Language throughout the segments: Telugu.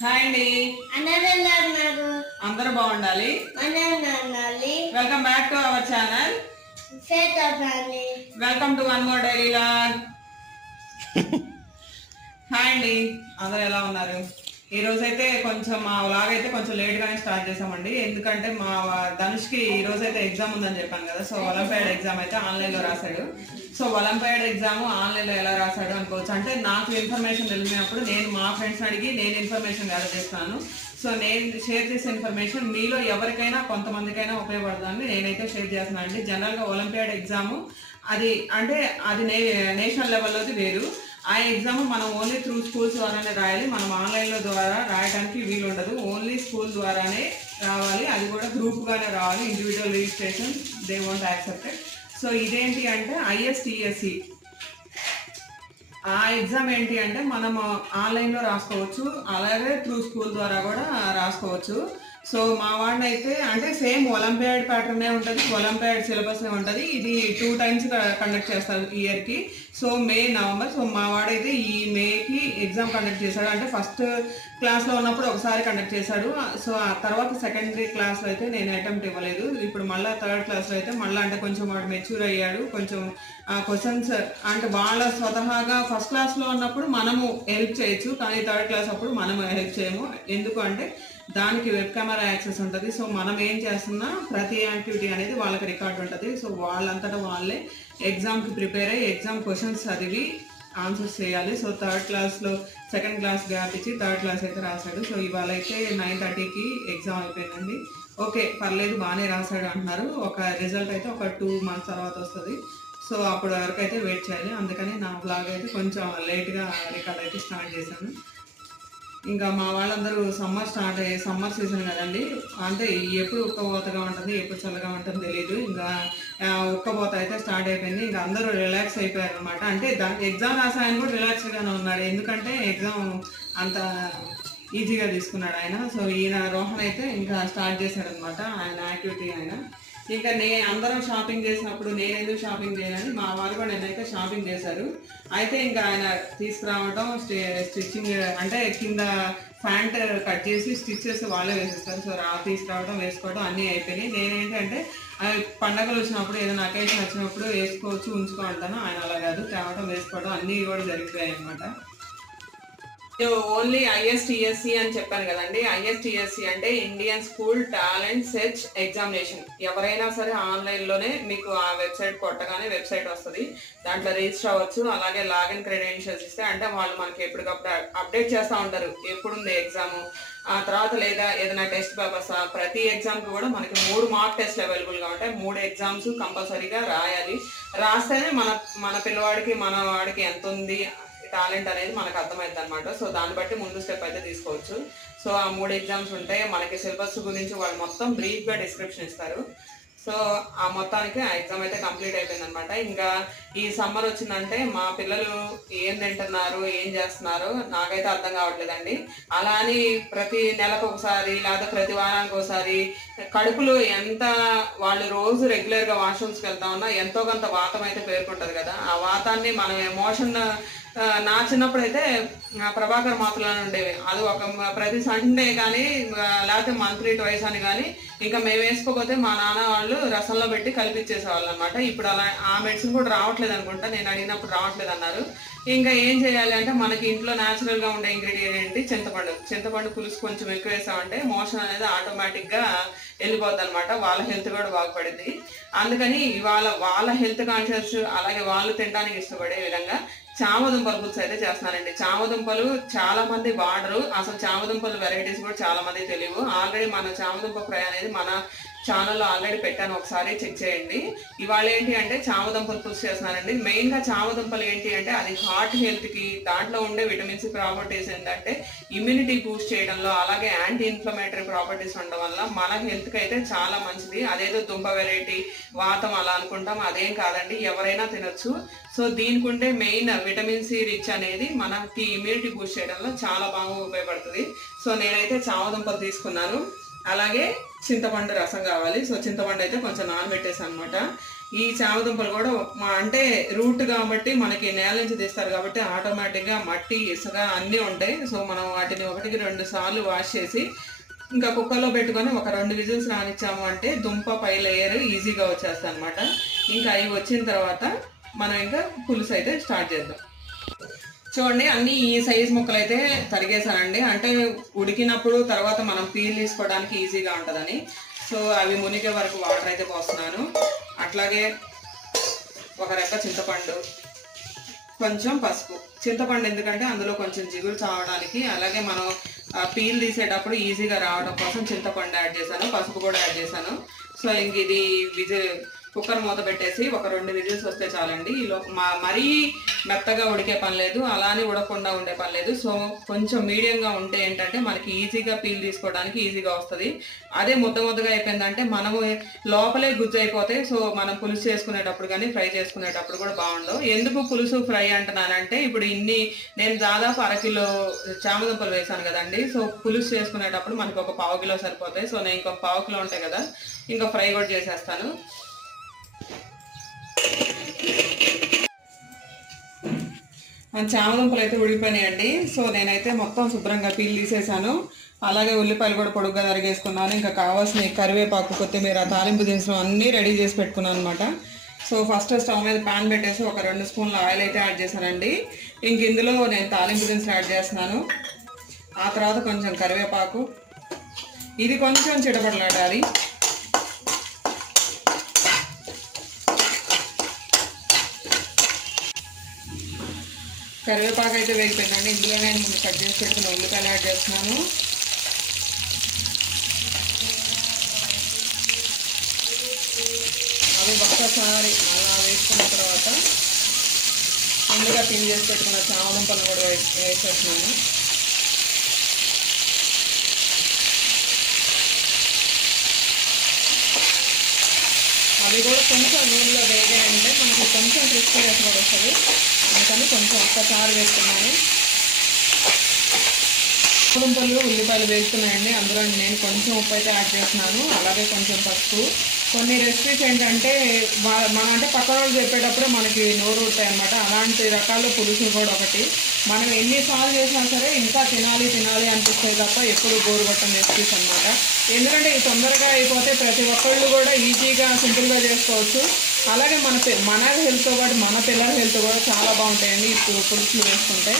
హాయ్ అండి. అందరూ బాగుండాలి. Welcome back to our channel. Welcome to one more daily vlog. Hi అండి, అందరూ ఎలా ఉన్నారు? ఈ రోజైతే కొంచెం మా వ్లాగ్ అయితే కొంచెం లేట్ గానే స్టార్ట్ చేసామండి. ఎందుకంటే మా ధనుష్కి ఈ రోజైతే ఎగ్జామ్ ఉందని చెప్పాను కదా. సో ఒలింపియాడ్ ఎగ్జామ్ అయితే ఆన్లైన్ లో రాశాడు. సో ఒలింపియాడ్ ఎగ్జామ్ ఆన్లైన్ లో ఎలా రాశాడు అనుకోవచ్చు. అంటే నాకు ఇన్ఫర్మేషన్ తెలిసినప్పుడు నేను మా ఫ్రెండ్స్ అడిగి నేను ఇన్ఫర్మేషన్ గ్యాదర్ చేస్తాను. సో నేను షేర్ చేసే ఇన్ఫర్మేషన్ మీలో ఎవరికైనా కొంతమందికైనా ఉపయోగపడుతుందని నేనైతే షేర్ చేస్తున్నాను అండి. జనరల్గా ఒలింపియాడ్ ఎగ్జామ్ అది అంటే అది నేషనల్ లెవెల్లోది వేరు. ఆ ఎగ్జామ్ మనం ఓన్లీ త్రూ స్కూల్స్ ద్వారానే రాయాలి. మనం ఆన్లైన్లో ద్వారా రాయడానికి వీలు ఉండదు. ఓన్లీ స్కూల్ ద్వారానే రావాలి. అది కూడా గ్రూప్గానే రావాలి. Individual registration they want accepted. So ఇదేంటి అంటే ISTSE ఆ ఎగ్జామ్ ఏంటి అంటే మనం ఆన్లైన్లో రాసుకోవచ్చు, అలాగే త్రూ స్కూల్ ద్వారా కూడా రాసుకోవచ్చు. సో మా వాడిని అయితే అంటే సేమ్ ఒలింపియాడ్ ప్యాటర్నే ఉంటుంది, ఒలింపియాడ్ సిలబస్ ఉంటుంది. ఇది 2 times కండక్ట్ చేస్తారు ఇయర్కి. సో మే నవంబర్. సో మా వాడైతే ఈ మేకి ఎగ్జామ్ కండక్ట్ చేశాడు. అంటే ఫస్ట్ క్లాస్లో ఉన్నప్పుడు ఒకసారి కండక్ట్ చేశాడు. సో ఆ తర్వాత సెకండరీ క్లాస్లో అయితే నేను అటెంప్ట్ ఇవ్వలేదు. ఇప్పుడు మళ్ళీ థర్డ్ క్లాస్లో అయితే మళ్ళీ అంటే కొంచెం వాడు మెచ్యూర్ అయ్యాడు. కొంచెం క్వశ్చన్స్ అంటే వాళ్ళ స్వతహాగా ఫస్ట్ క్లాస్లో ఉన్నప్పుడు మనము హెల్ప్ చేయొచ్చు, కానీ థర్డ్ క్లాస్ అప్పుడు మనం హెల్ప్ చేయము. ఎందుకు అంటే దానికి వెబ్ కెమెరా యాక్సెస్ ఉంటుంది. సో మనం ఏం చేస్తున్నా ప్రతి యాక్టివిటీ అనేది వాళ్ళకి రికార్డ్ ఉంటుంది. సో వాళ్ళంతటా వాళ్ళే ఎగ్జామ్కి ప్రిపేర్ అయ్యి ఎగ్జామ్ క్వశ్చన్స్ చదివి ఆన్సర్స్ చేయాలి. సో థర్డ్ క్లాస్లో సెకండ్ క్లాస్ గ్యాప్ ఇచ్చి థర్డ్ క్లాస్ అయితే రాశాడు. సో ఇవాళ అయితే 9:30కి ఎగ్జామ్ అయిపోయిందండి. ఓకే పర్లేదు బాగానే రాశాడు అంటున్నారు. ఒక రిజల్ట్ అయితే ఒక 2 months తర్వాత వస్తుంది. సో అప్పటి వరకు అయితే వెయిట్ చేయాలి. అందుకని నా బ్లాగ్ అయితే కొంచెం లేట్గా రికార్డ్ అయితే స్టార్ట్ చేశాను. ఇంకా మా వాళ్ళందరూ సమ్మర్ సీజన్ కదండి. అంటే ఎప్పుడు ఉక్కబోతగా ఉంటుంది, ఎప్పుడు చల్లగా ఉంటుందో తెలియదు. ఇంకా ఉక్కబోత అయితే స్టార్ట్ అయిపోయింది. ఇంకా అందరూ రిలాక్స్ అయిపోయారు అనమాట. అంటే ఎగ్జామ్ రాసే ఆయన కూడా రిలాక్స్గానే ఉన్నాడు. ఎందుకంటే ఎగ్జామ్ అంత ఈజీగా తీసుకున్నాడు ఆయన. సో ఈయన రోహన్ అయితే ఇంకా స్టార్ట్ చేశాడు అనమాట ఆయన యాక్టివిటీ. ఆయన ఇంకా అందరం షాపింగ్ చేసినప్పుడు నేను ఎందుకు షాపింగ్ చేయాలని మా వారు కూడా నేనైతే షాపింగ్ చేశారు. అయితే ఇంకా ఆయన తీసుకురావడం స్టిచ్చింగ్ అంటే కింద ప్యాంట్ కట్ చేసి స్టిచ్ చేసి వాళ్ళే వేసేస్తారు. సో తీసుకురావడం వేసుకోవడం అన్నీ అయిపోయినాయి. నేనేంటంటే పండగలు వచ్చినప్పుడు ఏదైనా అకేషన్ వచ్చినప్పుడు వేసుకోవచ్చు ఉంచుకుంటాను. ఆయన అలా కాదు, తేవడం వేసుకోవడం అన్నీ కూడా జరిగిపోయాయి అనమాట. ఓన్లీ ISTSE అని చెప్పాను కదండి. ISTSE అంటే Indian school talent search examination. ఎవరైనా సరే ఆన్లైన్లోనే మీకు ఆ వెబ్సైట్ కొట్టగానే వెబ్సైట్ వస్తుంది, దాంట్లో రిజిస్టర్ అవ్వచ్చు. అలాగే లాగిన్ క్రెడెన్షియల్స్ ఇస్తే అంటే వాళ్ళు మనకి ఎప్పటికప్పుడు అప్డేట్ చేస్తూ ఉంటారు ఎప్పుడుంది ఎగ్జామ్. ఆ తర్వాత లేదా ఏదైనా టెస్ట్ పేపర్స్ ప్రతి ఎగ్జామ్కి కూడా మనకి 3 మార్క్ టెస్ట్లు అవైలబుల్గా ఉంటాయి. 3 ఎగ్జామ్స్ కంపల్సరీగా రాయాలి. రాస్తేనే మన పిల్లవాడికి మన వాడికి ఎంత ఉంది టాలెంట్ అనేది మనకు అర్థమైంది అనమాట. సో దాన్ని బట్టి ముందు స్టెప్ అయితే తీసుకోవచ్చు. సో ఆ 3 ఎగ్జామ్స్ ఉంటాయి. మనకి సిలబస్ గురించి వాళ్ళు మొత్తం బ్రీఫ్గా డిస్క్రిప్షన్ ఇస్తారు. సో ఆ మొత్తానికి ఆ ఎగ్జామ్ అయితే కంప్లీట్ అయిపోయింది అనమాట. ఇంకా ఈ సమ్మర్ వచ్చిందంటే మా పిల్లలు ఏం తింటున్నారు ఏం చేస్తున్నారు నాకైతే అర్థం కావట్లేదండి. అలా అని ప్రతి నెలకు ఒకసారి లేదా ప్రతి వారానికి ఒకసారి కడుపులో ఎంత వాళ్ళు రోజు రెగ్యులర్గా వాష్రూమ్స్కి వెళ్తా ఉన్నా ఎంతో కొంత వాతం అయితే పేర్కొంటుంది కదా. ఆ వాతాన్ని మనం ఎమోషన్ నా చిన్నప్పుడు అయితే ప్రభాకర్ మాత్రలోనే ఉండేవి. అది ఒక ప్రతి సండే కానీ లేకపోతే మంత్లీ ట్వైస్ అని కానీ ఇంకా మేము వేసుకోకపోతే మా నాన్న వాళ్ళు రసంలో పెట్టి కలిపిచ్చేసేవాళ్ళు అనమాట. ఇప్పుడు అలా ఆ మెడిసిన్ కూడా రావట్లేదు అనుకుంటా, నేను అడిగినప్పుడు రావట్లేదు అన్నారు. ఇంకా ఏం చేయాలి అంటే మనకి ఇంట్లో న్యాచురల్గా ఉండే ఇంగ్రీడియంట్ ఏంటి, చింతపండు పులుసు కొంచెం ఎక్కువ వేసామంటే మోషన్ అనేది ఆటోమేటిక్గా వెళ్ళిపోద్ది అనమాట. వాళ్ళ హెల్త్ కూడా బాగుపడింది. అందుకని ఇవాళ వాళ్ళ హెల్త్ కాన్షియస్ అలాగే వాళ్ళు తినడానికి ఇష్టపడే విధంగా చామదుంపల పులుసు అయితే చేస్తున్నానండి. చామదుంపలు చాలా మంది వాడరు, అసలు చామదుంపల వెరైటీస్ కూడా చాలా మంది తెలియవు. ఆల్రెడీ మన చామదుంప ఫ్రై అనేది మన ఛానల్లో ఆల్రెడీ పెట్టాను, ఒకసారి చెక్ చేయండి. ఇవాళ ఏంటి అంటే చామదుంపలు పులుసు చేస్తున్నానండి. మెయిన్గా చామదుంపలు ఏంటి అంటే అది హార్ట్ హెల్త్కి దాంట్లో ఉండే విటమిన్స్ ప్రాపర్టీస్ ఏంటంటే ఇమ్యూనిటీ బూస్ట్ చేయడంలో అలాగే యాంటీ ఇన్ఫ్లమేటరీ ప్రాపర్టీస్ ఉండడం వల్ల మన హెల్త్కి అయితే చాలా మంచిది. అదేదో దుంప వెరైటీ వాతం అలా అనుకుంటాం, అదేం కాదండి, ఎవరైనా తినొచ్చు. సో దీనికి ఉండే మెయిన్ విటమిన్ C రిచ్ అనేది మనకి ఇమ్యూనిటీ బూస్ట్ చేయడంలో చాలా బాగా ఉపయోగపడుతుంది. సో నేనైతే చామదుంపలు తీసుకున్నాను. అలాగే చింతపండు రసం కావాలి. సో చింతపండు అయితే కొంచెం నానబెట్టేసాను అనమాట. ఈ చామదుంపలు కూడా అంటే రూట్ కాబట్టి మనకి నేల నుంచి తీస్తారు కాబట్టి ఆటోమేటిక్గా మట్టి ఇసుక అన్నీ ఉంటాయి. సో మనం వాటిని 1-2 సార్లు వాష్ చేసి ఇంకా కుక్కర్లో పెట్టుకొని ఒక 2 విజిల్స్ రానిచ్చాము అంటే దుంప పై లేయర్ ఈజీగా వచ్చేస్తాయి అనమాట. ఇంకా అవి వచ్చిన తర్వాత మనం ఇంకా పులుసు అయితే స్టార్ట్ చేద్దాం. చూడండి, అన్ని ఈ సైజ్ ముక్కలు అయితే తరిగేసానండి. అంటే ఉడికినప్పుడు తర్వాత మనం పీల్ తీసుకోవడానికి ఈజీగా ఉంటుందని. సో అవి మునిగే వరకు వాటర్ అయితే పోస్తున్నాను. అట్లాగే ఒక రెక్క చింతపండు, కొంచెం పసుపు. చింతపండు ఎందుకంటే అందులో కొంచెం జిగురు చావడానికి, అలాగే మనం పీల్ తీసేటప్పుడు ఈజీగా రావడం కోసం చింతపండు యాడ్ చేశాను, పసుపు కూడా యాడ్ చేశాను. సో ఇంక ఇది కుక్కర్ మూత పెట్టేసి ఒక 2 విజిల్స్ వస్తే చాలండి. మరీ మెత్తగా ఉడికే పని లేదు, అలానే ఉడకకుండా ఉండే పని లేదు. సో కొంచెం మీడియంగా ఉంటే ఏంటంటే మనకి ఈజీగా పీల్ తీసుకోవడానికి ఈజీగా వస్తుంది. అదే ముద్దగా అయిపోయిందంటే మనము లోపలే గుజ్జు అయిపోతాయి. సో మనం పులుసు చేసుకునేటప్పుడు కానీ ఫ్రై చేసుకునేటప్పుడు కూడా బాగుండవు. ఎందుకు పులుసు ఫ్రై అంటున్నానంటే ఇప్పుడు నేను దాదాపు 1/2 కిలో చామదుంపలు వేసాను కదండి. సో పులుసు చేసుకునేటప్పుడు మనకి ఒక 1/2 కిలో సరిపోతాయి. సో నేను ఇంకొక 1/2 కిలో ఉంటాయి కదా, ఇంకా ఫ్రై కూడా చేసేస్తాను. చామదుంపలు అయితే ఉడికిపోయినాయండి. సో నేనైతే మొత్తం శుభ్రంగా పీల్ తీసేసాను. అలాగే ఉల్లిపాయలు కూడా పొడుగ్గా తరిగేసుకున్నాను. ఇంకా కావాల్సిన కరివేపాకు, కొత్తిమీర, తాలింపు దినుసులు అన్నీ రెడీ చేసి పెట్టుకున్నాను అనమాట. సో ఫస్ట్ స్టవ్ మీద ప్యాన్ పెట్టేసి ఒక 2 స్పూన్ల ఆయిల్ అయితే యాడ్ చేశానండి. ఇంక ఇందులో నేను తాలింపు దినుసులు యాడ్ చేస్తున్నాను. ఆ తర్వాత కొంచెం కరివేపాకు, ఇది కొంచెం చిటపటలాడాలి. కరివేపాకు అయితే వేగిపోయిందండి. ఇందులో నేను ముందు కట్ చేసి పెట్టుకున్న ఉల్లిపాయలు యాడ్ చేస్తున్నాను. అవి ఒక్కసారి అలా వేసుకున్న తర్వాత ముందుగా పీల్ చేసి పెట్టుకున్న చామదుంపలు కూడా వేసేస్తున్నాను. అవి కూడా కొంచెం నూనెలో వేగాయంటే మనకి కొంచెం క్రిస్పీనెస్ కూడా వస్తుంది. అందుకని కొంచెం ఒక్కసారి వేస్తున్నాను. చామదుంపలు, ఉల్లిపాయలు వేస్తున్నాయండి. అందులో నేను కొంచెం ఉప్పు అయితే యాడ్ చేస్తున్నాను, అలాగే కొంచెం పసుపు. కొన్ని రెసిపీస్ ఏంటంటే మనం అంటే పక్కన వాళ్ళు చెప్పేటప్పుడే మనకి నోరు ఉంటాయి అనమాట. అలాంటి రకాల పులుసు కూడా ఒకటి. మనం ఎన్నిసార్లు చేసినా సరే ఇంకా తినాలి అనిపిస్తాయి తప్ప ఎప్పుడు బోరు కొట్టని రెసిపీస్ అనమాట. ఎందుకంటే ఇది తొందరగా అయిపోతే ప్రతి ఒక్కళ్ళు కూడా ఈజీగా సింపుల్గా చేసుకోవచ్చు. అలాగే మన హెల్త్తో పాటు మన పిల్లల హెల్త్ కూడా చాలా బాగుంటాయండి ఇప్పుడు పులుసులు వేసుకుంటే.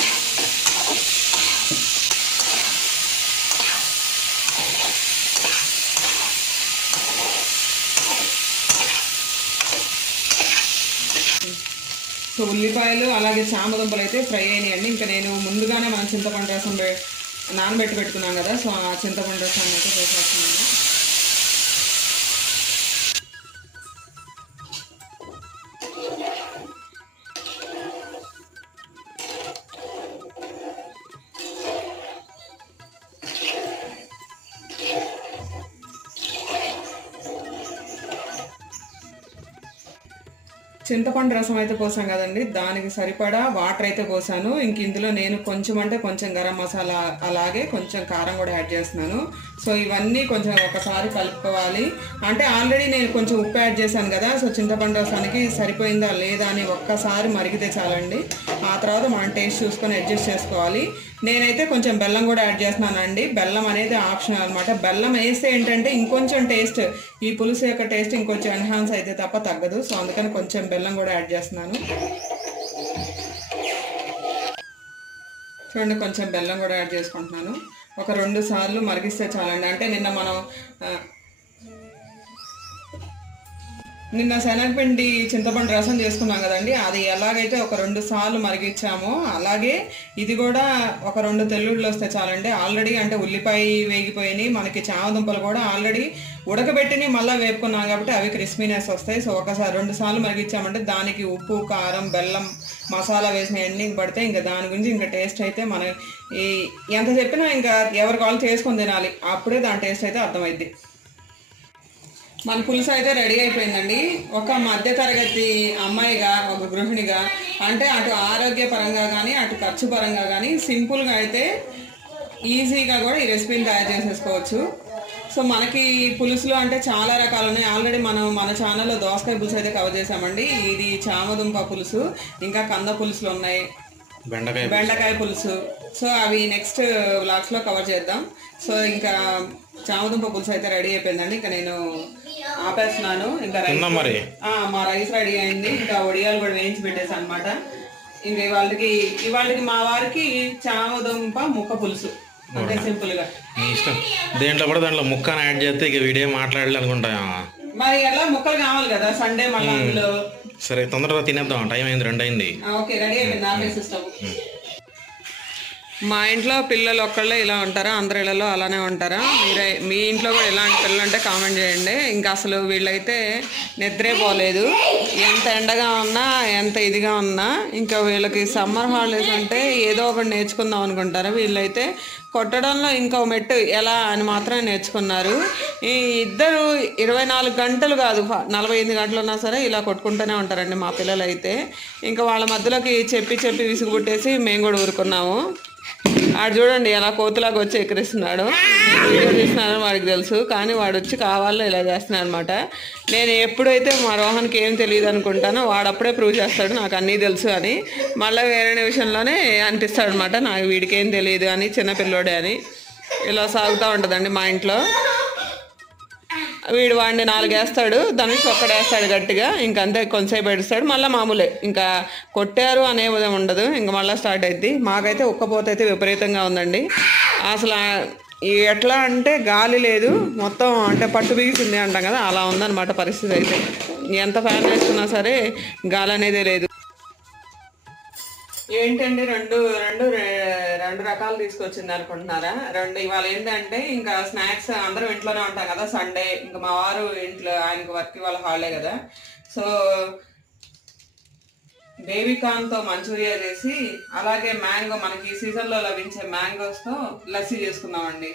సో ఉల్లిపాయలు అలాగే చామదుంపలు అయితే ఫ్రై అయినాయండి. ఇంకా నేను ముందుగానే మనం చింతపండు రసం నానబెట్టి పెట్టుకున్నాం కదా, సో ఆ చింతపండు రసాన్ని అయితే వేసేస్తున్నాను. చింతపండు రసం అయితే పోసాం కదండి, దానికి సరిపడా వాటర్ అయితే పోసాను. ఇంక ఇందులో నేను కొంచెం గరం మసాలా అలాగే కొంచెం కారం కూడా యాడ్ చేస్తున్నాను. సో ఇవన్నీ కొంచెం ఒకసారి కలుపుకోవాలి. అంటే ఆల్రెడీ నేను కొంచెం ఉప్పు యాడ్ చేశాను కదా, సో చింతపండు రసానికి సరిపోయిందా లేదా అని ఒక్కసారి మరిగితే చాలండి. ఆ తర్వాత మనం టేస్ట్ చూసుకొని అడ్జస్ట్ చేసుకోవాలి. నేనైతే కొంచెం బెల్లం కూడా యాడ్ చేస్తున్నానండి. బెల్లం అనేది ఆప్షనల్ అనమాట. బెల్లం వేస్తే ఏంటంటే ఇంకొంచెం టేస్ట్, ఈ పులుసు యొక్క టేస్ట్ ఇంకొంచెం ఎన్హాన్స్ అయితే తప్ప తగ్గదు. సో అందుకని కొంచెం బెల్లం కూడా యాడ్ చేస్తున్నాను. చూడండి, కొంచెం బెల్లం కూడా యాడ్ చేసుకుంటున్నాను. ఒక 2 సార్లు మరిగిస్తే చాలండి. అంటే నిన్న శనగపిండి చింతపండు రసం చేసుకున్నాం కదండి, అది ఎలాగైతే ఒక 2 సార్లు మరిగించామో అలాగే ఇది కూడా ఒక 2 తెల్లుళ్ళు వస్తే చాలండి. ఆల్రెడీ అంటే ఉల్లిపాయ వేగిపోయినాయి, మనకి చామదుంపలు కూడా ఆల్రెడీ ఉడకబెట్టిని మళ్ళీ వేపుకున్నాం కాబట్టి అవి క్రిస్పీనెస్ వస్తాయి. సో ఒకసారి 2 సార్లు మరిగించామంటే దానికి ఉప్పు, కారం, బెల్లం, మసాలా వేసిన అన్నీ పడితే ఇంకా దాని గురించి ఇంకా టేస్ట్ అయితే మనం ఎంత చెప్పినా ఇంకా ఎవరికి వాళ్ళు చేసుకొని తినాలి, అప్పుడే దాని టేస్ట్ అయితే అర్థమైద్ది. మన పులుసు అయితే రెడీ అయిపోయిందండి. ఒక మధ్యతరగతి అమ్మాయిగా, ఒక గృహిణిగా, అంటే అటు ఆరోగ్యపరంగా కానీ అటు ఖర్చు పరంగా కానీ సింపుల్గా అయితే ఈజీగా కూడా ఈ రెసిపీని తయారు చేసేసుకోవచ్చు. సో మనకి పులుసులు అంటే చాలా రకాలు ఉన్నాయి. ఆల్రెడీ మనం మన ఛానల్లో దోసకాయ పులుసు అయితే కవర్ చేసామండి. ఇది చామదుంప పులుసు, ఇంకా కంద పులుసులు ఉన్నాయి, బెండకాయ పులుసు. సో అవి నెక్స్ట్ వ్లాగ్స్ లో కవర్ చేద్దాం. సో ఇంకా చామదుంప పులుసు అయితే రెడీ అయిపోయిందండి. ఇంకా నేను ఆపేస్తున్నాను. ఇంకా మా రైస్ రెడీ అయింది. ఇంకా వడియాలు కూడా వేయించి పెట్టేసాను అనమాట. ఇంకా ఇవాళకి మా వారికి చామదుంప ముక్క పులుసు, అంటే సింపుల్ గా. ఇష్టం దేంట్లో కూడా దాంట్లో ముక్కను యాడ్ చేస్తే ఇక వీడియో మాట్లాడాలి అనుకుంటా. మరి ఎలా ముక్కలు కావాలి కదా సండే మళ్ళీ అందులో. సరే తొందరగా తినేద్దాం, టైం అయింది, 2 అయింది. ఓకే రెడీ అయిపోయింది ఆఫీస్ సిస్టమ్. మా ఇంట్లో పిల్లలు ఒక్కళ్ళే ఇలా ఉంటారా? అందరి ఇళ్లలో అలానే ఉంటారా? మీ ఇంట్లో కూడా ఎలాంటి పిల్లలు అంటే కామెంట్ చేయండి. ఇంకా అసలు వీళ్ళైతే నిద్రే పోలేదు. ఎంత ఎండగా ఉన్నా, ఎంత ఇదిగా ఉన్నా, ఇంకా వీళ్ళకి సమ్మర్ హాలిడేస్ అంటే ఏదో ఒకటి నేర్చుకుందాం అనుకుంటారు. వీళ్ళైతే కొట్టడంలో ఇంకో మెట్టు ఎలా అని మాత్రమే నేర్చుకున్నారు. ఈ ఇద్దరు 24 గంటలు కాదు, 45 గంటలు ఉన్నా సరే ఇలా కొట్టుకుంటూనే ఉంటారండి మా పిల్లలు అయితే. ఇంకా వాళ్ళ మధ్యలోకి చెప్పి విసుగు పుట్టేసి మేము కూడా ఊరుకున్నాము. ఆడు చూడండి ఎలా కోతులాగా వచ్చి ఎక్కిరిస్తున్నాడు. వీడియో తీస్తున్నాడని వాడికి తెలుసు, కానీ వాడు వచ్చి కావాలో ఇలా చేస్తున్నాడు అనమాట. నేను ఎప్పుడైతే మా రోహన్కి ఏం తెలియదు అనుకుంటానో వాడు అప్పుడే ప్రూవ్ చేస్తాడు నాకు అన్నీ తెలుసు అని. మళ్ళీ వేరే విషయంలోనే అనిపిస్తాడు అనమాట నాకు వీడికి ఏం తెలియదు అని, చిన్నపిల్లోడే అని. ఇలా సాగుతూ ఉంటుందండి మా ఇంట్లో. వీడు వాడిని 4 వేస్తాడు, ధనుష్ ఒక్కడేస్తాడు గట్టిగా, ఇంకంతే కొంతసేపు ఏడుస్తాడు, మళ్ళీ మామూలే. ఇంకా కొట్టారు అనే ఉదయం ఉండదు, ఇంకా మళ్ళీ స్టార్ట్ అయింది. మాకైతే ఉక్కపోత అయితే విపరీతంగా ఉందండి. అసలు ఎట్లా అంటే గాలి లేదు, మొత్తం అంటే పట్టు బిగిసింది అంటాం కదా, అలా ఉందన్నమాట పరిస్థితి అయితే. ఎంత ఫ్యాన్ వేసుకున్నా సరే గాలి అనేదే లేదు. ఏంటండి రెండు రకాలు తీసుకొచ్చింది అనుకుంటున్నారా? ఇవాళ ఏంటంటే ఇంకా స్నాక్స్ అందరం ఇంట్లోనే ఉంటాం కదా సండే. ఇంకా మా వారు ఇంట్లో, ఆయనకు వర్క్ ఇవాళ హాలిడే కదా. సో బేబీకార్న్తో మంచూరియా చేసి, అలాగే మ్యాంగో, మనకి ఈ సీజన్లో లభించే మ్యాంగోస్తో లస్సీ చేసుకున్నామండి.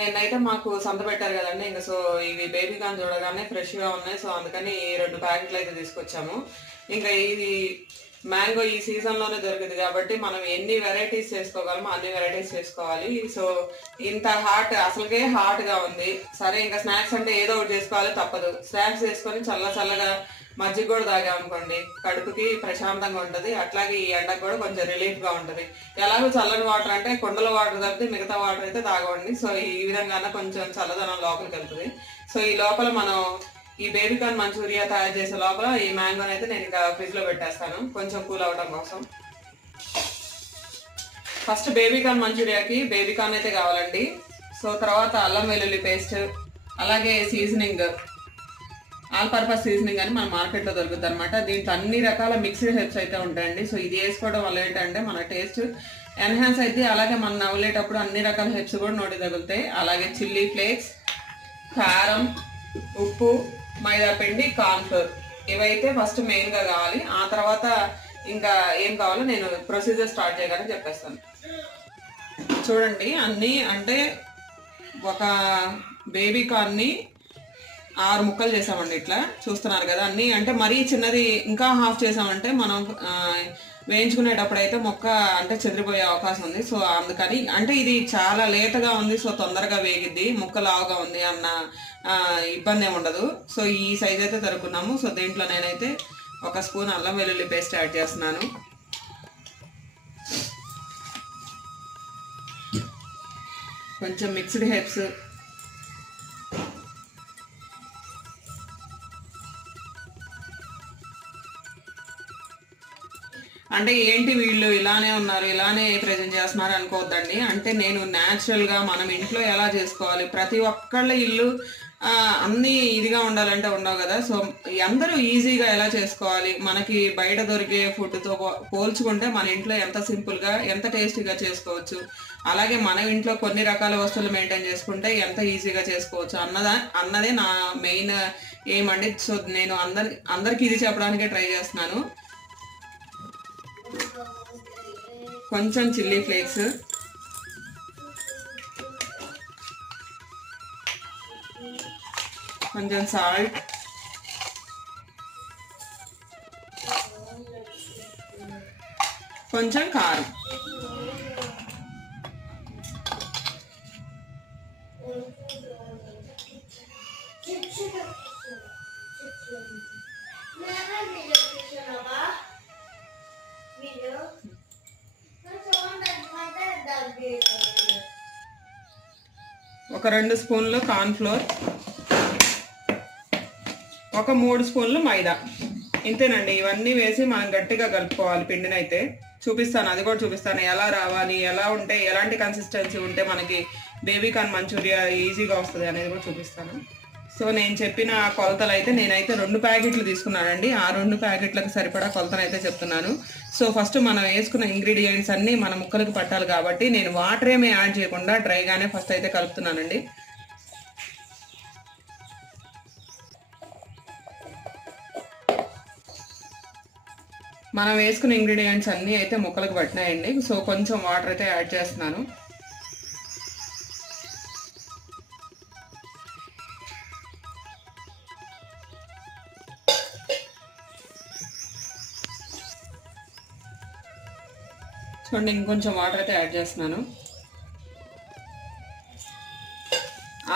నిన్నైతే మాకు సంత పెట్టారు కదండి. ఇంకా సో ఇవి బేబీకార్న్ చూడగానే ఫ్రెష్గా ఉన్నాయి. సో అందుకని 2 ప్యాకెట్లు అయితే తీసుకొచ్చాము. ఇంకా ఇది మ్యాంగో ఈ సీజన్లోనే దొరుకుతుంది కాబట్టి మనం ఎన్ని వెరైటీస్ చేసుకోగలమో అన్ని వెరైటీస్ చేసుకోవాలి. సో ఇంత అసలుకే హాట్గా ఉంది. సరే ఇంకా స్నాక్స్ అంటే ఏదో ఒకటి చేసుకోవాలి, తప్పదు. స్నాక్స్ చేసుకొని చల్లగా మజ్జిగ కూడా తాగామనుకోండి కడుపుకి ప్రశాంతంగా ఉంటుంది. అట్లాగే ఈ ఎండకు కూడా కొంచెం రిలీఫ్గా ఉంటుంది. ఎలాగో చల్లని వాటర్ అంటే కుండల వాటర్ తప్పితే మిగతా వాటర్ అయితే తాగండి. సో ఈ విధంగా కొంచెం చల్లదనం లోపలికి వెళ్తుంది. సో ఈ లోపల మనం ఈ బేబీకార్న్ మంచూరియా తయారు చేసే లోపల ఈ మ్యాంగోని అయితే నేను ఇంకా ఫ్రిడ్జ్లో పెట్టేస్తాను కొంచెం కూల్ అవ్వడం కోసం. ఫస్ట్ బేబీకార్న్ మంచూరియాకి బేబీకార్న్ అయితే కావాలండి. సో తర్వాత అల్లం వెల్లుల్లి పేస్ట్, అలాగే సీజనింగ్, ఆల్ పర్పస్ సీజనింగ్ అని మన మార్కెట్లో దొరుకుతుంది అనమాట. దీంట్లో అన్ని రకాల మిక్స్డ్ హెర్బ్స్ అయితే ఉంటాయండి. సో ఇది వేసుకోవడం వల్ల ఏంటంటే మన టేస్ట్ ఎన్హాన్స్ అయితే, అలాగే మనం నవ్వులేటప్పుడు అన్ని రకాల హెర్బ్స్ కూడా నోటి తగులుతాయి. అలాగే చిల్లీ ఫ్లేక్స్, కారం, ఉప్పు, మైదా పిండి, కార్న్ఫ్లోర్, ఇవైతే ఫస్ట్ మెయిన్గా కావాలి. ఆ తర్వాత ఇంకా ఏం కావాలో నేను ప్రొసీజర్ స్టార్ట్ చేయగానే చెప్పేస్తాను. చూడండి అన్నీ అంటే ఒక బేబీకార్న్ని 6 ముక్కలు చేసామండి. ఇట్లా చూస్తున్నారు కదా. అన్నీ అంటే మరీ చిన్నది ఇంకా హాఫ్ చేసామంటే మనం వేయించుకునేటప్పుడు అయితే మొక్క అంటే చెదిరిపోయే అవకాశం ఉంది. సో అందుకని అంటే ఇది చాలా లేతగా ఉంది, సో తొందరగా వేగిద్ది. ముక్క లావుగా ఉంది అన్న ఇబ్బంది ఏమి ఉండదు. సో ఈ సైజ్ అయితే తరుకున్నాము. సో దీంట్లో నేనైతే 1 స్పూన్ అల్లం వెల్లుల్లి పేస్ట్ యాడ్ చేస్తున్నాను. కొంచెం మిక్స్డ్ హెర్బ్స్, అంటే ఏంటి వీళ్ళు ఇలానే ఉన్నారు, ఇలానే ప్రజెంట్ చేస్తున్నారు అనుకోవద్దండి. అంటే నేను న్యాచురల్గా మనం ఇంట్లో ఎలా చేసుకోవాలి, ప్రతి ఒక్కళ్ళ ఇల్లు అన్నీ ఇదిగా ఉండాలంటే ఉండవు కదా. సో అందరూ ఈజీగా ఎలా చేసుకోవాలి, మనకి బయట దొరికే ఫుడ్తో పోల్చుకుంటే మన ఇంట్లో ఎంత సింపుల్గా ఎంత టేస్టీగా చేసుకోవచ్చు, అలాగే మన ఇంట్లో కొన్ని రకాల వస్తువులు మెయింటైన్ చేసుకుంటే ఎంత ఈజీగా చేసుకోవచ్చు అన్నదే నా మెయిన్ ఏమండి. సో నేను అందరికి ఇది చెప్పడానికే ట్రై చేస్తున్నాను. కొంచెం చిల్లీ ఫ్లేక్స్, కొంచెం సాల్ట్, కొంచెం కారం, ఒక 2 స్పూన్లు కార్న్ ఫ్లోర్, ఒక 3 స్పూన్లు మైదా. ఇంతేనండి. ఇవన్నీ వేసి మనం గట్టిగా కలుపుకోవాలి. పిండిని అయితే చూపిస్తాను, అది కూడా చూపిస్తాను ఎలా రావాలి, ఎలా ఉంటే ఎలాంటి కన్సిస్టెన్సీ ఉంటే మనకి బేబీకార్న్ మంచూరియా ఈజీగా వస్తుంది అనేది కూడా చూపిస్తాను. సో నేను చెప్పిన కొలతలు అయితే నేనైతే 2 ప్యాకెట్లు తీసుకున్నానండి. ఆ 2 ప్యాకెట్లకు సరిపడా కొలతలు అయితే చెప్తున్నాను. సో ఫస్ట్ మనం వేసుకున్న ఇంగ్రీడియంట్స్ అన్నీ మన ముక్కలకు పట్టాలి కాబట్టి నేను వాటర్ ఏమీ యాడ్ చేయకుండా డ్రైగానే ఫస్ట్ అయితే కలుపుతున్నానండి. మనం వేసుకున్న ఇంగ్రీడియంట్స్ అన్నీ అయితే ముక్కలకు పట్టినాయండి. సో కొంచెం వాటర్ అయితే యాడ్ చేస్తున్నాను. చూడండి, ఇంకొంచెం వాటర్ అయితే యాడ్ చేస్తున్నాను.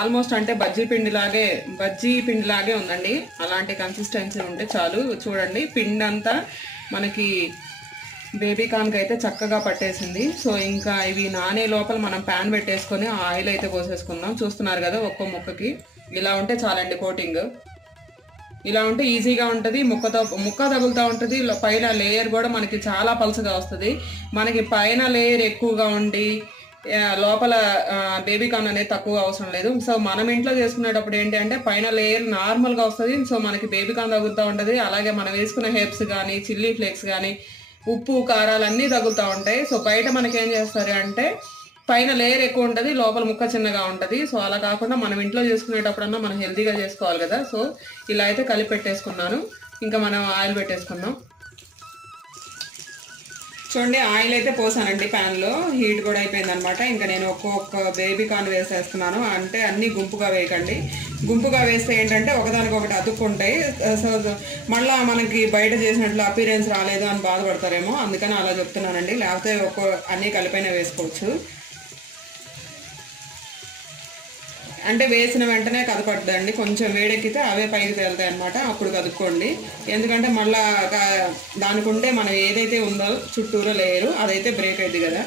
ఆల్మోస్ట్ అంటే బజ్జీ పిండిలాగే ఉందండి. అలాంటి కన్సిస్టెన్సీ ఉంటే చాలు. చూడండి, పిండి అంతా మనకి బేబీకార్న్కి అయితే చక్కగా పట్టేసింది. సో ఇంకా ఇవి నానే లోపల మనం ప్యాన్ పెట్టేసుకొని ఆయిల్ అయితే పోసేసుకుందాం. చూస్తున్నారు కదా, ఒక్కో ముక్కకి ఇలా ఉంటే చాలండి. కోటింగ్ ఇలా ఉంటే ఈజీగా ఉంటుంది. ముక్క తగులుతూ ఉంటుంది. పైన లేయర్ కూడా మనకి చాలా పలుచగా వస్తుంది. మనకి పైన లేయర్ ఎక్కువగా ఉండి లోపల బేబీకార్న్ అనేది తక్కువ అవసరం లేదు. సో మనం ఇంట్లో చేసుకునేటప్పుడు ఏంటి అంటే పైన లేయర్ నార్మల్గా వస్తుంది. సో మనకి బేబీకార్న్ తగులుతూ ఉంటుంది. అలాగే మనం వేసుకునే హెర్బ్స్ కానీ చిల్లీ ఫ్లేక్స్ కానీ ఉప్పు కారాలు అన్నీ తగులుతూ ఉంటాయి. సో బయట మనకేం చేస్తారు అంటే పైన లేయర్ ఎక్కువ ఉంటుంది, లోపల ముక్క చిన్నగా ఉంటుంది. సో అలా కాకుండా మనం ఇంట్లో చేసుకునేటప్పుడన్నా మనం హెల్తీగా చేసుకోవాలి కదా. సో ఇలా అయితే కలిపి పెట్టేసుకున్నాను. ఇంకా మనం ఆయిల్ పెట్టేసుకుందాం. చూడండి, ఆయిల్ అయితే పోసానండి ప్యాన్లో. హీట్ కూడా అయిపోయింది అనమాట. ఇంకా నేను ఒక్కొక్క బేబీకార్న్ వేసేస్తున్నాను. అంటే అన్నీ గుంపుగా వేయకండి. గుంపుగా వేస్తే ఏంటంటే ఒకదానికొకటి అతుక్కుంటాయి. సో మళ్ళీ మనకి బయట చేసినట్లు అపీరెన్స్ రాలేదు అని బాధపడతారేమో, అందుకని అలా చెప్తున్నానండి. లేకపోతే అన్నీ కలిపైనా వేసుకోవచ్చు. అంటే వేసిన వెంటనే కదపడదండి, కొంచెం వేడెక్కితే అవే పైకి తేలుతాయి అనమాట. అప్పుడు కదుక్కోండి. ఎందుకంటే మళ్ళా దానికి ఉంటే మనం ఏదైతే ఉందో చుట్టూరు లేయరు అదైతే బ్రేక్ అయింది కదా.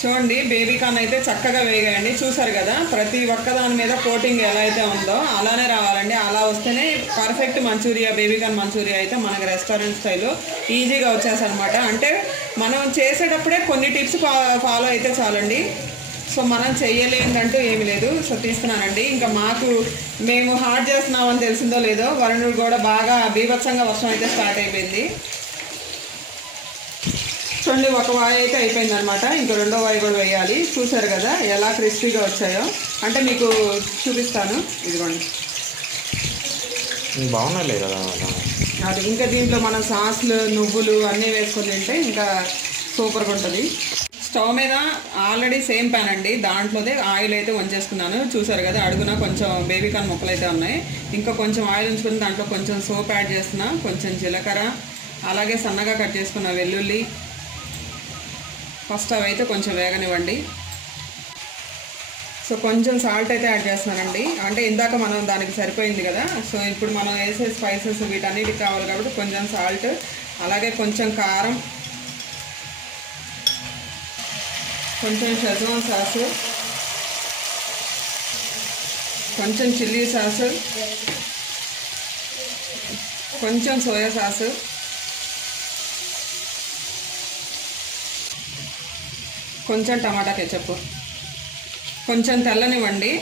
చూడండి, బేబీకార్న్ అయితే చక్కగా వేగాయండి. చూసారు కదా, ప్రతి ఒక్క దాని మీద కోటింగ్ ఎలా అయితే ఉందో అలానే రావాలండి. అలా వస్తేనే పర్ఫెక్ట్ మంచూరియా, బేబీకార్న్ మంచూరియా అయితే మనకి రెస్టారెంట్ స్టైల్లో ఈజీగా వచ్చేసనమాట. అంటే మనం చేసేటప్పుడే కొన్ని టిప్స్ ఫాలో అయితే చాలండి. సో మనం చెయ్యలేదంటూ ఏమీ లేదు. సో తీస్తున్నానండి. ఇంకా మేము హార్డ్ చేస్తున్నామని తెలిసిందో లేదో వరుణుడు కూడా బాగా బీభత్సంగా వర్షం అయితే స్టార్ట్ అయిపోయింది. చూడండి, ఒక వాయి అయితే అయిపోయింది అనమాట. ఇంకా రెండో వాయి కూడా వేయాలి. చూసారు కదా ఎలా క్రిస్పీగా వచ్చాయో. అంటే మీకు చూపిస్తాను. ఇదిగోండి, బాగున్నాయి కదా. అది ఇంకా దీంట్లో మనం సాస్లు నువ్వులు అన్నీ వేసుకొని తింటే ఇంకా సూపర్గా ఉంటుంది. స్టవ్ మీద ఆల్రెడీ సేమ్ ప్యాన్ అండి, దాంట్లోనే ఆయిల్ అయితే వంచేసుకున్నాను. చూసారు కదా, అడుగున కొంచెం బేబీకార్న్ ముక్కలు అయితే ఉన్నాయి. ఇంకా కొంచెం ఆయిల్ ఉంచుకుని దాంట్లో కొంచెం సోప్ యాడ్ చేస్తున్నా, కొంచెం జీలకర్ర, అలాగే సన్నగా కట్ చేసుకున్న వెల్లుల్లి. ఫస్ట్ అవి అయితే కొంచెం వేగనివ్వండి. సో కొంచెం సాల్ట్ అయితే యాడ్ చేస్తున్నానండి. అంటే ఇందాక మనం దానికి సరిపోయింది కదా. సో ఇప్పుడు మనం వేసే స్పైసెస్ వీటన్నిటికి కావాలి కాబట్టి కొంచెం సాల్ట్, అలాగే కొంచెం కారం, కొంచెం షెజ్వాన్ సాస్, కొంచెం చిల్లీ సాస్, కొంచెం సోయా సాసు, కొంచెం టమాటా కెచప్, కొంచెం తెల్లనివ్వండి.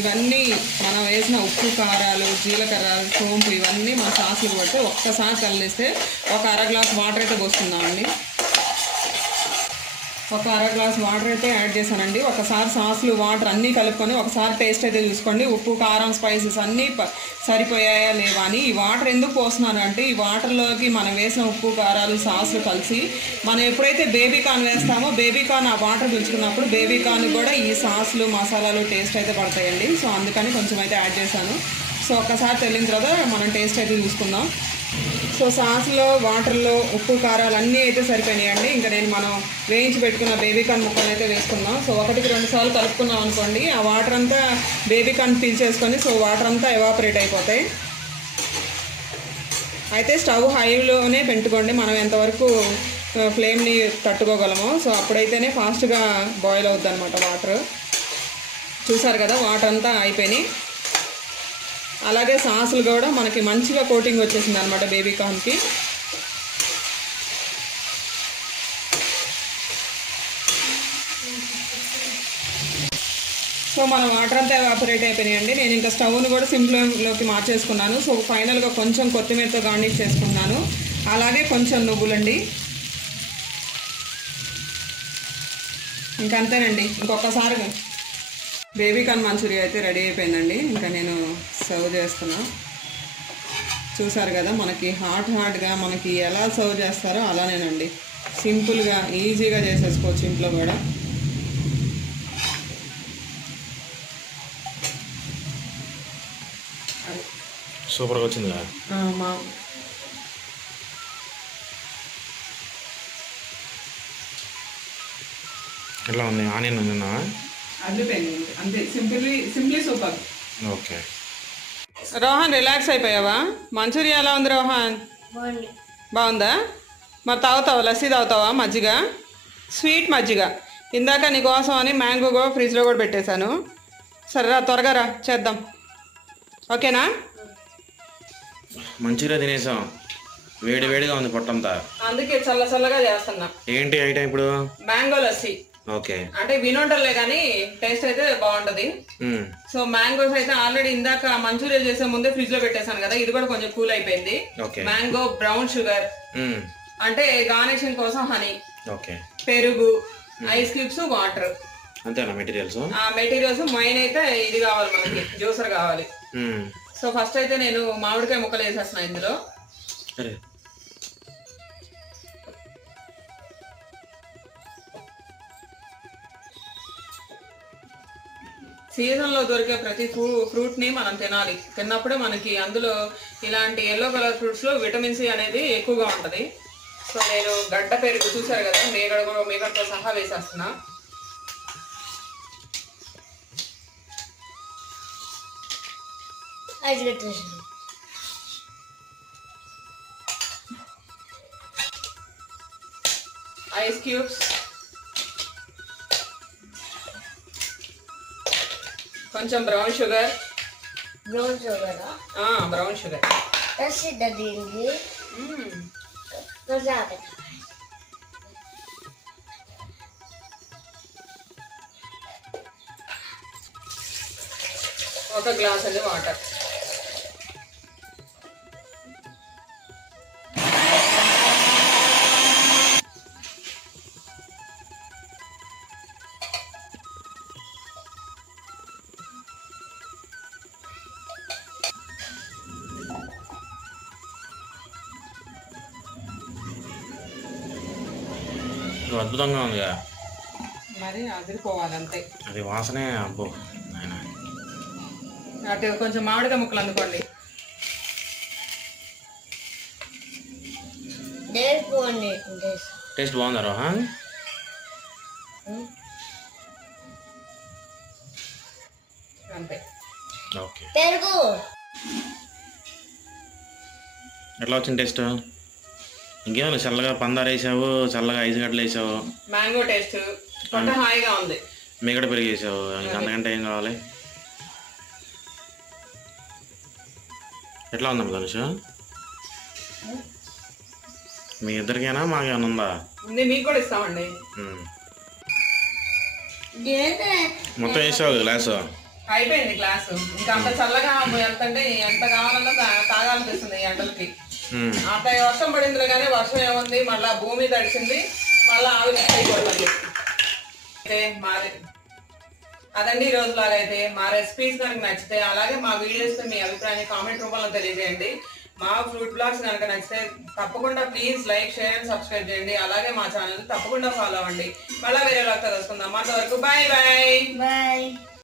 ఇవన్నీ మనం వేసిన ఉప్పు కారాలు, జీలకర్ర, సోంపు ఇవన్నీ మన సాసులు పడితే ఒక్కసారి కలిస్తే ఒక 1/2 గ్లాస్ వాటర్ అయితే పోస్తున్నామండి. ఒక 1/2 గ్లాస్ వాటర్ అయితే యాడ్ చేశానండి. ఒకసారి సాసులు వాటర్ అన్నీ కలుపుకొని ఒకసారి టేస్ట్ అయితే చూసుకోండి. ఉప్పు కారం స్పైసెస్ అన్నీ సరిపోయాయా లేవా అని. ఈ వాటర్ ఎందుకు పోస్తున్నారు అంటే ఈ వాటర్లోకి మనం వేసిన ఉప్పు కారాలు సాసులు కలిసి మనం ఎప్పుడైతే బేబీకార్న్ వేస్తామో బేబీకార్న్ ఆ వాటర్ పీల్చుకున్నప్పుడు బేబీకార్న్ కూడా ఈ సాసులు మసాలాలు టేస్ట్ అయితే పడతాయండి. సో అందుకని కొంచెం అయితే యాడ్ చేశాను. సో ఒక్కసారి తెల్లిన తర్వాత మనం టేస్ట్ అయితే చూసుకుందాం. సో సాస్లో వాటర్లో ఉప్పు కారాలు అన్నీ అయితే సరిపోయినాయండి. ఇంకా నేను మనం వేయించి పెట్టుకున్న బేబీకార్న్ ముక్కలు అయితే వేసుకుందాం. సో 1-2 సార్లు కలుపుకున్నాం అనుకోండి, ఆ వాటర్ అంతా బేబీకార్న్ పీల్చేసుకొని సో వాటర్ అంతా ఎవాపరేట్ అయిపోతాయి. అయితే స్టవ్ హైలోనే పెట్టుకోండి, మనం ఎంతవరకు ఫ్లేమ్ని తట్టుకోగలమో సో అప్పుడైతేనే ఫాస్ట్గా బాయిల్ అవుద్ది అనమాట వాటర్. చూసారు కదా వాటర్ అంతా అయిపోయినాయి. అలాగే సాసులు కూడా మనకి మంచిగా కోటింగ్ వచ్చేసింది అనమాట బేబీకార్న్కి. సో మన వాటర్ అంతా ఎవాపరేట్ అయిపోయినాయండి. నేను ఇంకా స్టవ్ని కూడా సిమ్ ఫ్లేమ్లోకి మార్చేసుకున్నాను. సో ఫైనల్గా కొంచెం కొత్తిమీరతో గార్నిష్ చేసుకున్నాను. అలాగే కొంచెం నువ్వులండి. ఇంకంతేనండి. ఇంకొకసారి బేబీకార్న్ మంచూరియా అయితే రెడీ అయిపోయిందండి. ఇంకా నేను సర్వ్ చేస్తున్నా. చూసారు కదా మనకి హాట్గా మనకి ఎలా సర్వ్ చేస్తారో అలానేనండి, సింపుల్గా ఈజీగా చేసేసుకోవచ్చు ఇంట్లో కూడా. సూపర్గా వచ్చింది కదా. ఎట్లా ఉంది? ఆనియన్ ఉందా? అల్లిపోయింది అంతే. Simply super. Okay. Rohan relax అయిపోయావా? మంచూరియా ఎలా ఉంది రోహన్? బాగుందా? మరి తాగుతావా? లస్సీ తాగుతావా? మజ్జిగ, స్వీట్ మజ్జిగ. ఇందాక నీ కోసం అని మ్యాంగో కూడా ఫ్రిడ్జ్లో కూడా పెట్టేశాను. సరేరా త్వరగా రా చేద్దాం, ఓకేనా? మంచూరియా తినేసాం, వేడిగా ఉంది పొట్టంతా, అందుకే చల్లగా చేస్తున్నా. ఏంటి ఐటమ్ ఇప్పుడు? మ్యాంగో లస్సీ. ఓకే. అంటే వినోటలే కానీ టేస్ట్ అయితే బాగుంటది. సో మ్యాంగోస్ అయితే ఆల్రెడీ ఇందాక మంచూరియా చేసే ముందే ఫ్రిడ్జ్ లో పెట్టేశాను కదా, ఇది కూడా కొంచెం కూల్ అయిపోయింది. మ్యాంగో, బ్రౌన్ షుగర్ అంటే గార్నిషింగ్ కోసం హనీ, పెరుగు, ఐస్ క్యూబ్స్, వాటర్. అంతేనా మెటీరియల్స్? మెటీరియల్స్ మెయిన్ అయితే ఇది కావాలి మనకి, జ్యూసర్ కావాలి. సో ఫస్ట్ అయితే నేను మామిడికాయ ముక్కలు వేసేస్తున్నా ఇందులో. సీజన్లో దొరికే ప్రతి ఫ్రూట్ని మనం తినాలి. తిన్నప్పుడే మనకి అందులో ఇలాంటి ఎల్లో కలర్ ఫ్రూట్స్లో విటమిన్ సి అనేది ఎక్కువగా ఉంటుంది. సో నేను గడ్డ పెరుగు చూసారు కదా, మేగడతో సహా వేసేస్తున్నా. ఐస్ క్యూబ్స్, కొంచెం బ్రౌన్ షుగర్. బ్రౌన్ షుగర్ ఒక గ్లాస్ అండి వాటర్. అద్భుతంగా ఉందిగా, మరి అదిరిపోవాలంతే. అది వాసనే అబ్బో. అటు కొంచెం మామిడికాయ ముక్కలు అందుకోండి. టేస్ట్ బాగుందా రోహన్? అంతే. ఓకే. ఎట్లా వచ్చింది టేస్ట్? ఇంకేమన్నా చల్లగా పందారు వేసావు, చల్లగా ఐస్ గడ్డలు వేసావు, మ్యాంగో టేస్ట్ హాయిగా ఉంది, మిగడ పెరిగి వేసావు. ఇంకా అంతకంటే ఏం కావాలి? ఎట్లా ఉందమ్మా ధనుష? మీ ఇద్దరికైనా మాకేమైనా ఉందా? మీకు కూడా ఇస్తామండి. మొత్తం వేసావు గ్లాసు? అయిపోయింది గ్లాసు. ఇంకా అంత చల్లగా ఎంత కావాలన్నా తాగాలనిపిస్తుంది ఈ ఎండలకి. అంత వర్షం పడిందిలే కానీ వర్షం ఏముంది, మళ్ళీ భూమి తడిచింది, మళ్ళీ ఆవిరి అయిపోతుంది. అయితే అదండి ఈ రోజు లాగా. అయితే మా రెసిపీస్ కనుక నచ్చితే, అలాగే మా వీడియోస్ మీ అభిప్రాయాన్ని కామెంట్ రూపంలో తెలియజేయండి. మా ఫ్రూట్ బ్లాగ్స్ కనుక నచ్చితే తప్పకుండా please like, share and subscribe చేయండి. అలాగే మా ఛానల్ తప్పకుండా ఫాలో అవ్వండి. మళ్ళీ వేరే లాగా తెలుసుకుందాం. అంతవరకు బాయ్ బాయ్.